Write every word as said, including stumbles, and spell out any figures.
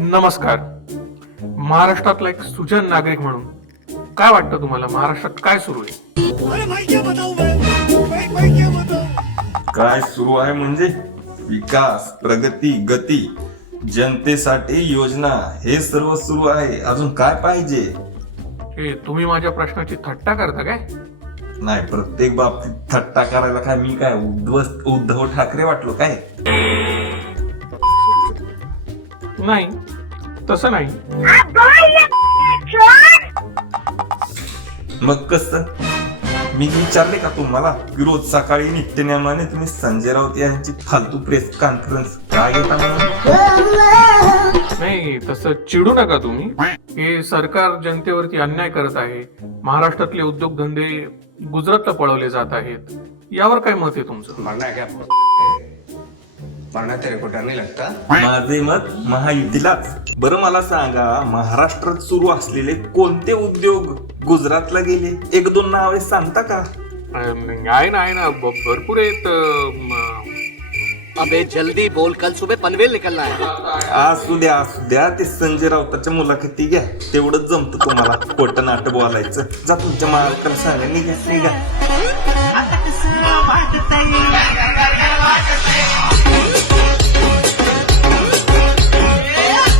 नमस्कार. महाराष्ट्रातला एक सुजन नागरिक म्हणून काय वाटतं तुम्हाला, महाराष्ट्रात काय सुरू आहे? काय सुरू आहे म्हणजे विकास, प्रगती, गती, जनतेसाठी योजना, हे सर्व सुरू आहे. अजून काय पाहिजे? हे तुम्ही माझ्या प्रश्नाची थट्टा करता काय? नाही, प्रत्येक बाबतीत थट्टा करायला काय मी काय उद्धव उद्धव ठाकरे वाटलो काय? नाही, तसं नाही. मग कसं? मी विचारले का तुम्हाला की रोज सकाळी नित्यनेमाने तुम्ही संजय राऊत यांची फालतू प्रेस कॉन्फरन्स काय घेता म्हणून? नाही, तसं चिडू नका तुम्ही. हे सरकार जनतेवरती अन्याय करत आहे. महाराष्ट्रातले उद्योगधंदे गुजरातला पळवले जात आहेत. यावर काय मत आहे तुमचं? मरना क्या मरना तेरे को डर नहीं लगता? माझे मत महायुतीलाच. बरं मला सांगा, महाराष्ट्रात सुरू असलेले कोणते उद्योग गुजरातला गेले? एक दोन नावे सांगता का? आहे ना, आहे ना, ब- भरपूर आहेत. म- अबे जल्दी बोल, कल सुबह पनवेल निकलना है. असू द्या असू द्या, ते संजय राऊताच्या मुलाखती घ्या, तेवढंच जमतं तुम्हाला खोटं नाटक बोलायचं. जा तुमच्या मालकाला सांगा, निघा निघा.